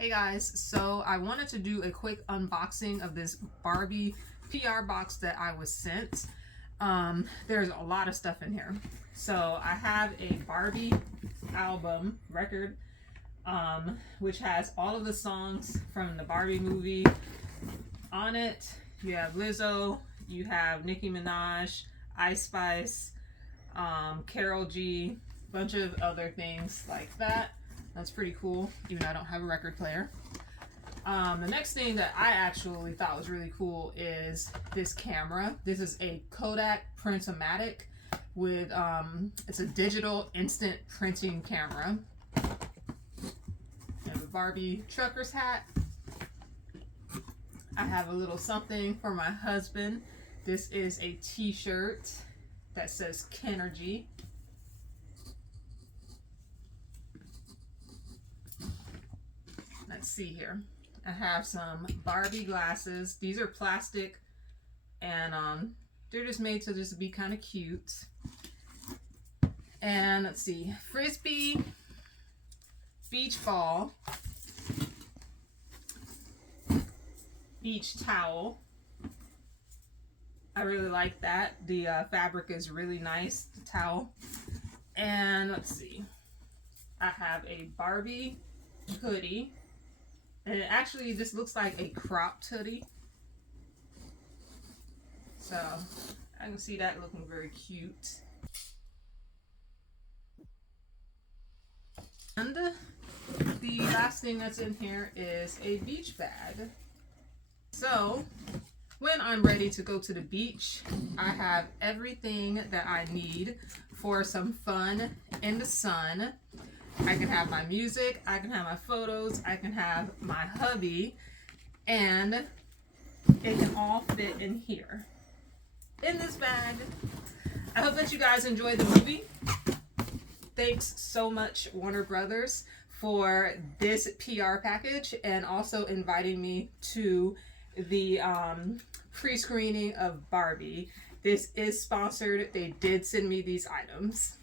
Hey guys, so I wanted to do a quick unboxing of this Barbie PR box that I was sent. There's a lot of stuff in here. So I have a Barbie album record, which has all of the songs from the Barbie movie on it. You have Lizzo, you have Nicki Minaj, Ice Spice, Carol G, bunch of other things like that. That's pretty cool, even though I don't have a record player. The next thing that I actually thought was really cool is this camera. This is a Kodak Printomatic with, it's a digital instant printing camera. I have a Barbie trucker's hat. I have a little something for my husband. This is a t-shirt that says Kenergy. Let's see here. I have some Barbie glasses. These are plastic and they're just made to just be kind of cute. And let's see, Frisbee beach ball, beach towel. I really like that. The fabric is really nice, the towel. And let's see, I have a Barbie hoodie. And it actually just looks like a cropped hoodie. So I can see that looking very cute. And the last thing that's in here is a beach bag. So when I'm ready to go to the beach, I have everything that I need for some fun in the sun. I can have my music, I can have my photos, I can have my hubby, and it can all fit in here, in this bag. I hope that you guys enjoyed the movie. Thanks so much, Warner Brothers, for this PR package and also inviting me to the pre-screening of Barbie. This is sponsored. They did send me these items.